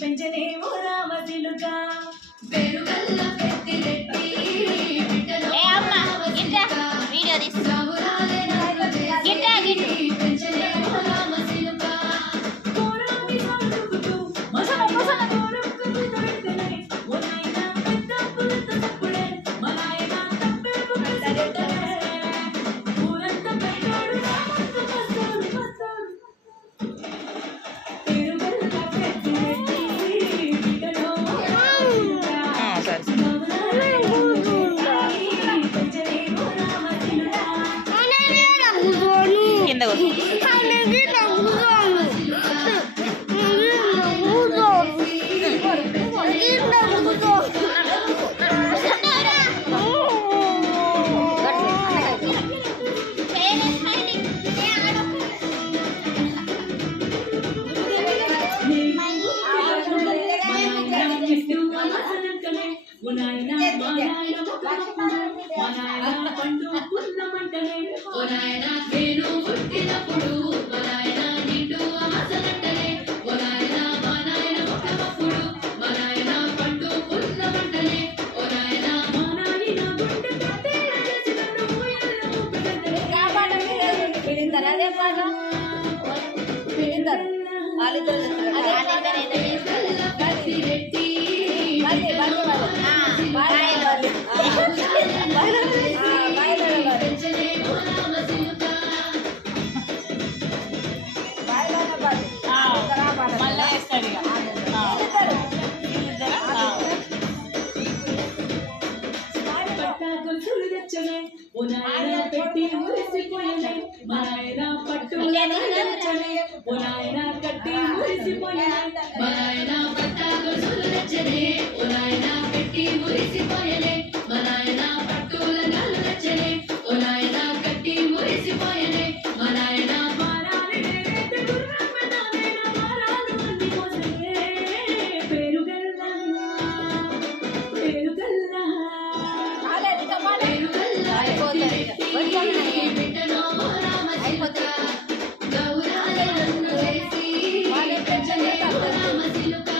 పెంచనే ఓ రామచిలుక పేరుగల్ల పెద్దిరెడ్డి బిడ్డలో వీడియో తీసుకురావురాలే పెంచనే ఓ రామచిలుక కోరామి సాడుకుతూ మసన కోరుకు పెట్టనే ఓ నాయనా పెద్ద పులత తప్పుడే మలాయనా తప్పేపు పెట్టనే ఊరంత పెట్టాడు రామంత పస్తాడు పేరుగల్ల పెద్దిరెడ్డి బిడ్డలో కింద పండు పుల్లమంటనే ఓ నాయనా నేను పుట్టినప్పుడు ఓ నాయనా నిండు అమసలంటనే ఓ నాయనా మా నాయన పుట్టనప్పుడు మా నాయన పండు పుల్లమంటనే ఓ నాయనా మా నాయన గుండె కట్టే చేసినట్టు ఊయల్లో ఊపిరంటనే పిడింతారు అదే పాట పిడింతారు వాళ్ళతో పెద్దిరెడ్డి మళ్ళా వేస్తాడు ఇక పట్టాకులు తెచ్చనే ఓ నాయన పెట్టి మురిసిపోయనే మా నాయన పట్టులనే ఓ నాయన కట్టి మురిసిపోయనే మా నాయన పట్టాకులు తెచ్చనే ఓ నాయన పెట్టి మురిసిపోయనే మా నాయన పట్టులనే తెచ్చనే ఓ నాయన కట్టి మురిసిపోయనే మా నాయన మారాలి నేనైతే గుర్రమటానే నా మారాలు అన్ని మోసనే పేరుగల్లా బిడ్డలో రామచిలుక గౌరాలే నన్ను వేసి పెంచనే ఓ రామచిలుక